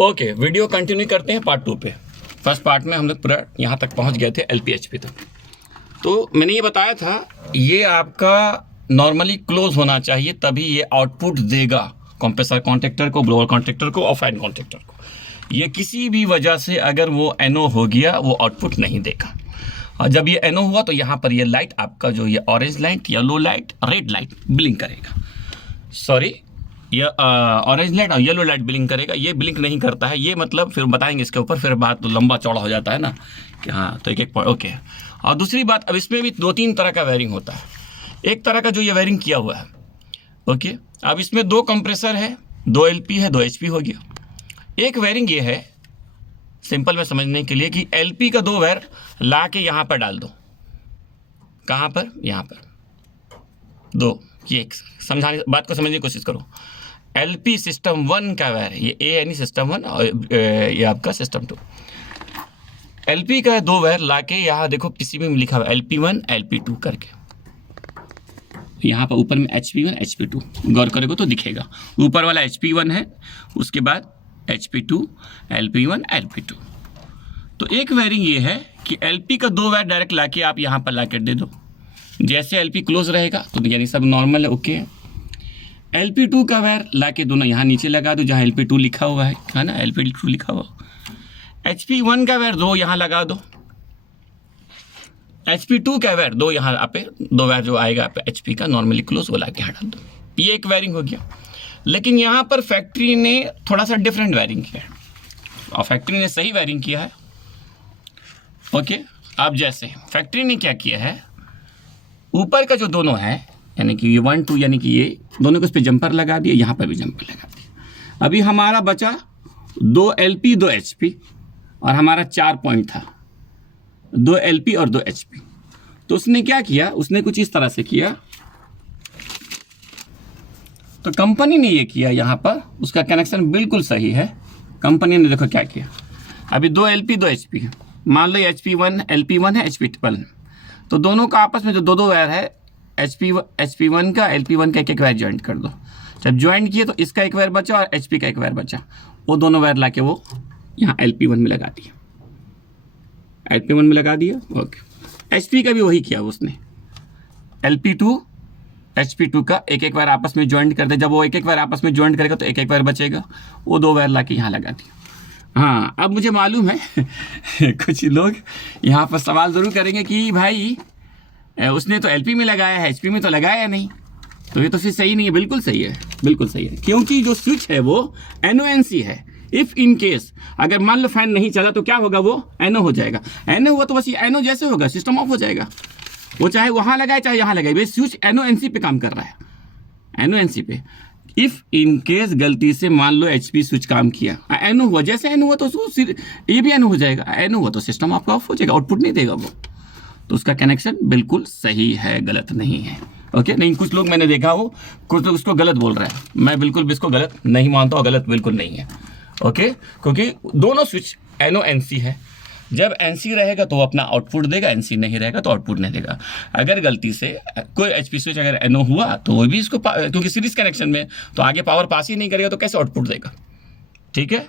Okay, video continue करते हैं part 2 पे। फर्स्ट पार्ट में हम लोग पूरा यहाँ तक पहुँच गए थे LPHP तक। तो मैंने ये बताया था ये आपका नॉर्मली क्लोज होना चाहिए, तभी ये आउटपुट देगा कंप्रेसर कॉन्ट्रैक्टर को, ब्लोअर कॉन्ट्रैक्टर को और फैन कॉन्ट्रैक्टर को। ये किसी भी वजह से अगर वो NO हो गया वो आउटपुट नहीं देगा। और जब ये NO हुआ तो यहाँ पर ये लाइट आपका जो ये orange light, yellow light, red light blink करेगा। सॉरी, ये ऑरेंज लाइट और येलो लाइट ब्लिंक करेगा। ये ब्लिंक नहीं करता है, ये मतलब फिर बताएंगे इसके ऊपर, फिर बात तो लंबा चौड़ा हो जाता है ना कि हाँ, तो एक पॉइंट ओके। और दूसरी बात, अब इसमें भी 2-3 तरह का वायरिंग होता है। एक तरह का जो ये वायरिंग किया हुआ है, ओके। अब इसमें 2 कंप्रेसर है, 2 LP है, 2 HP हो गया। एक वायरिंग ये है सिंपल में समझने के लिए कि LP का 2 वायर ला के यहाँ पर डाल दो। कहाँ पर? यहाँ पर 2। ये समझाने बात को समझने की कोशिश करो। LP सिस्टम 1 का वायर है, ये A यानी सिस्टम 1 और ये आपका सिस्टम 2। LP का 2 वायर ला के यहाँ देखो PCB में लिखा हुआ LP1 LP2 करके। यहाँ पर ऊपर में HP1 HP2 गौर करोगे तो दिखेगा। ऊपर वाला HP1 है, उसके बाद HP2 LP1 LP2। तो एक वायरिंग ये है कि LP का 2 वायर डायरेक्ट लाके आप यहाँ पर लाके दे दो। जैसे LP क्लोज रहेगा तो यानी सब नॉर्मल है, ओके है। LP2 का वायर लाके दोनों यहाँ नीचे लगा दो जहाँ LP2 लिखा हुआ है ना, LP2 लिखा हुआ। HP1 का वायर 2 यहाँ लगा दो। HP2 का वायर 2 यहाँ पे 2 वायर जो आएगा आप HP का नॉर्मली क्लोज वो लाके हटा दो। ये एक वायरिंग हो गया। लेकिन यहाँ पर फैक्ट्री ने थोड़ा सा डिफरेंट वायरिंग किया है और फैक्ट्री ने सही वायरिंग किया है, ओके। अब जैसे फैक्ट्री ने क्या किया है, ऊपर का जो दोनों है यानी कि ये 1 2 यानी कि ये दोनों को इस पर जंपर लगा दिया, यहाँ पर भी जंपर लगा दिया। अभी हमारा बचा 2 LP 2 HP और हमारा 4 पॉइंट था, 2 LP और 2 HP। तो उसने क्या किया, उसने कुछ इस तरह से किया। तो कंपनी ने ये किया, यहाँ पर उसका कनेक्शन बिल्कुल सही है। कंपनी ने देखो क्या किया, अभी 2 LP 2 HP, मान लो HP1 LP1 है, HP2 है। तो दोनों का आपस में जो 2 वायर है HP1 का LP1 का एक वायर ज्वाइंट कर दो। जब ज्वाइंट किए तो इसका एक वायर बचा और HP का एक वायर बचा, वो दोनों वायर लाके वो यहाँ LP1 में लगा दिया, LP1 में लगा दिया, ओके। HP का भी वही किया उसने, LP2 HP2 का एक वायर आपस में ज्वाइंट कर दे। जब वो एक वायर आपस में ज्वाइंट करेगा तो एक वायर बचेगा, वो 2 वायर लाके यहाँ लगा दिया। हाँ, अब मुझे मालूम है कुछ लोग यहाँ पर सवाल ज़रूर करेंगे कि भाई उसने तो LP में लगाया है, HP में तो लगाया नहीं, तो ये तो फिर सही नहीं है। बिल्कुल सही है, बिल्कुल सही है, क्योंकि जो स्विच है वो NONC है। इफ़ इन केस अगर मान लो फैन नहीं चला तो क्या होगा, वो NO हो जाएगा। NO हुआ तो बस ये NO जैसे होगा सिस्टम ऑफ हो जाएगा, वो चाहे वहाँ लगाए चाहे यहाँ लगाए, भाई स्विच NONC पे काम कर रहा है, NONC पे। इफ़ इन केस गलती से मान लो HP स्विच काम किया, NO हुआ, जैसे NO हुआ तो ये भी NO हो जाएगा, NO हुआ तो सिस्टम आपका ऑफ हो जाएगा, आउटपुट नहीं देगा वो। तो उसका कनेक्शन बिल्कुल सही है, गलत नहीं है, ओके। नहीं, कुछ लोग मैंने देखा हो, कुछ लोग उसको गलत बोल रहे हैं, मैं बिल्कुल भी इसको गलत नहीं मानता और गलत बिल्कुल नहीं है, ओके। क्योंकि दोनों स्विच NONC है। जब NC रहेगा तो वो अपना आउटपुट देगा, NC नहीं रहेगा तो आउटपुट नहीं देगा। अगर गलती से कोई HP स्विच अगर NO हुआ तो वो भी इसको क्योंकि सीरीज कनेक्शन में तो आगे पावर पास ही नहीं करेगा तो कैसे आउटपुट देगा, ठीक है,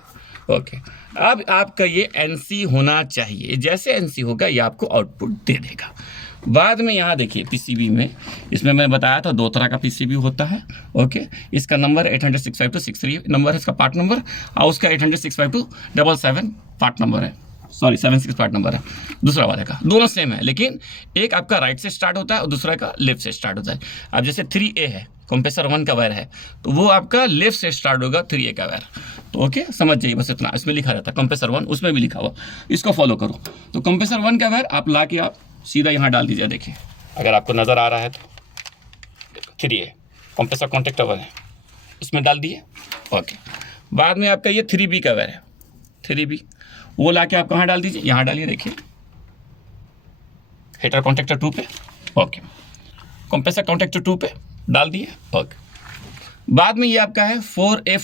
ओके। अब आपका ये NC होना चाहिए, जैसे NC होगा ये आपको आउटपुट दे देगा। बाद में यहाँ देखिए PCB में, इसमें मैंने बताया था 2 तरह का PCB होता है, ओके। इसका नंबर 800-652-63 नंबर है इसका पार्ट नंबर, और उसका 800-652-77 पार्ट नंबर है, सॉरी 76 पार्ट नंबर है दूसरा वाले का। दोनों सेम है, लेकिन एक आपका राइट से स्टार्ट होता है और दूसरा का लेफ्ट से स्टार्ट होता है। अब जैसे 3A है, कंप्रेसर 1 का वायर है, तो वो आपका लेफ्ट से स्टार्ट होगा 3A का वायर, तो ओके समझ जाइए बस इतना। इसमें लिखा रहता है कंप्रेसर 1, उसमें भी लिखा हुआ, इसको फॉलो करो। तो कंप्रेसर 1 का वायर आप ला के आप सीधा यहाँ डाल दीजिए, देखिए अगर आपको नज़र आ रहा है तो 3A कंप्रेसर कॉन्टैक्टर वायर है, उसमें डाल दिए, ओके। बाद में आपका ये 3B का वायर है, 3B वो लाके आप कहाँ डाल दीजिए, यहाँ डालिए, देखिए हीटर कॉन्टैक्टर 2 पे, ओके। कंप्रेसर कॉन्टैक्टर 2 पे डाल दिए, ओके। बाद में ये आपका है 4A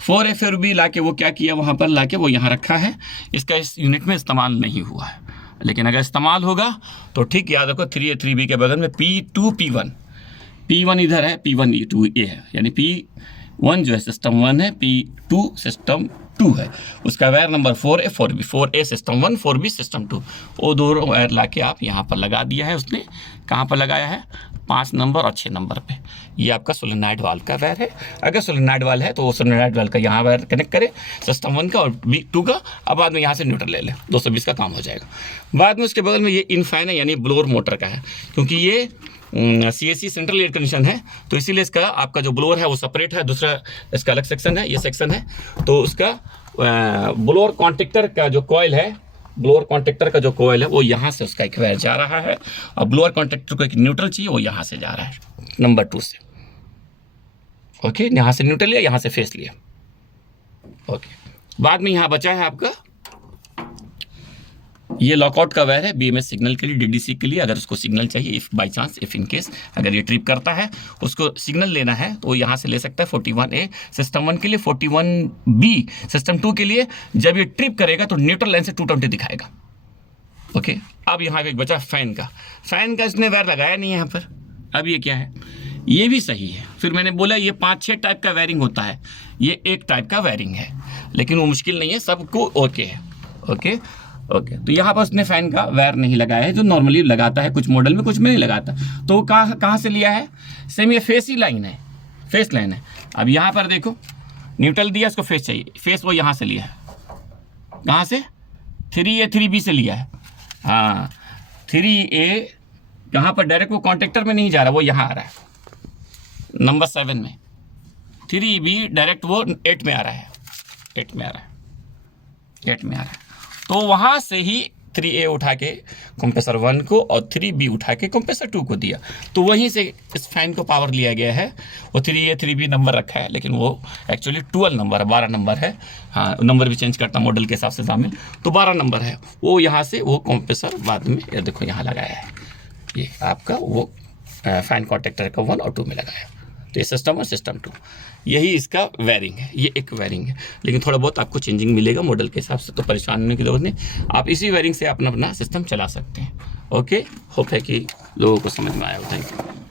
4B लाके वो क्या किया, वहाँ पर लाके वो यहाँ रखा है। इसका इस यूनिट में इस्तेमाल नहीं हुआ है, लेकिन अगर इस्तेमाल होगा तो ठीक याद रखो 3A 3B के बगल में P2 P1 इधर है, P1 2A है, यानी 1 जो है सिस्टम 1 है, P2 सिस्टम 2 है, उसका वायर नंबर 4 है, 4B, 4A system 1, 4B system 2। वो दोनों वायर ला के आप यहाँ पर लगा दिया है उसने। कहाँ पर लगाया है? 5 नंबर और 6 नंबर पे। ये आपका सोलेनॉइड वाल्व का वायर है। अगर सोलेनॉइड वाल्व है तो वो सोलेनॉइड वाल्व का यहाँ वायर कनेक्ट करे सिस्टम 1 का और B2 का। अब बाद में यहाँ से न्यूट्रल ले ले, 220 का काम हो जाएगा। बाद में उसके बगल में ये इनफाइन है, यानी ब्लोअर मोटर का है, क्योंकि ये CAC सेंट्रल एयर कंडीशन है, तो इसीलिए इसका आपका जो ब्लोअर है वो सेपरेट है, दूसरा इसका अलग सेक्शन है, ये सेक्शन है। तो उसका ब्लोअर कॉन्ट्रैक्टर का जो कॉइल है, ब्लोअर कॉन्ट्रैक्टर का जो कॉइल है वो यहाँ से उसका एक वायर जा रहा है, और ब्लोअर कॉन्ट्रैक्टर को एक न्यूट्रल चाहिए, वो यहाँ से जा रहा है नंबर 2 से। ओके, यहाँ से न्यूट्रल लिया, यहाँ से फेस लिया। ओके, बाद में यहाँ बचा है आपका ये लॉकआउट का वायर है, BMS सिग्नल के लिए, DDC के लिए। अगर उसको सिग्नल चाहिए, if by chance, if in case अगर ये ट्रिप करता है, उसको सिग्नल लेना है तो यहाँ से ले सकता है 41A सिस्टम 1 के लिए, 41B सिस्टम 2 के लिए। जब ये ट्रिप करेगा तो न्यूट्रल लाइन से 220 दिखाएगा। ओके, अब यहाँ पे एक बचा फैन का। फैन का इसने वायर लगाया नहीं है यहाँ पर। अब ये क्या है? ये भी सही है। फिर मैंने बोला ये 5-6 टाइप का वायरिंग होता है, ये एक टाइप का वायरिंग है, लेकिन वो मुश्किल नहीं है, सबको ओके है। ओके, तो यहाँ पर उसने फैन का वायर नहीं लगाया है, जो नॉर्मली लगाता है, कुछ मॉडल में, कुछ में नहीं लगाता। तो कहाँ से लिया है? सेम ये फेस ही लाइन है, फेस लाइन है। अब यहाँ पर देखो, न्यूट्रल दिया, इसको फेस चाहिए, फेस वो यहाँ से लिया है। कहाँ से? 3A 3B से लिया है। हाँ, 3A कहाँ पर? डायरेक्ट वो कॉन्ट्रैक्टर में नहीं जा रहा, वो यहाँ आ रहा है नंबर 7 में। 3B डायरेक्ट वो 8 में आ रहा है, 8 में आ रहा है। तो वहाँ से ही 3A उठा के कंप्रेसर 1 को और 3B उठा के कंप्रेसर 2 को दिया। तो वहीं से इस फैन को पावर लिया गया है। वो 3A 3B नंबर रखा है, लेकिन वो एक्चुअली 12 नंबर है, 12 नंबर है। हाँ, नंबर भी चेंज करता मॉडल के हिसाब से शामिल, तो 12 नंबर है। वो यहाँ से वो कंप्रेसर बाद में ये देखो यहाँ लगाया है, ये आपका वो फैन कॉन्ट्रैक्टर का 1 और 2 में लगाया है। तो ये सिस्टम और सिस्टम 2, यही इसका वायरिंग है। ये एक वायरिंग है, लेकिन थोड़ा बहुत आपको चेंजिंग मिलेगा मॉडल के हिसाब से, तो परेशान होने की जरूरत नहीं। आप इसी वायरिंग से अपना सिस्टम चला सकते हैं। ओके, होप है कि लोगों को समझ में आया हो। Thank you.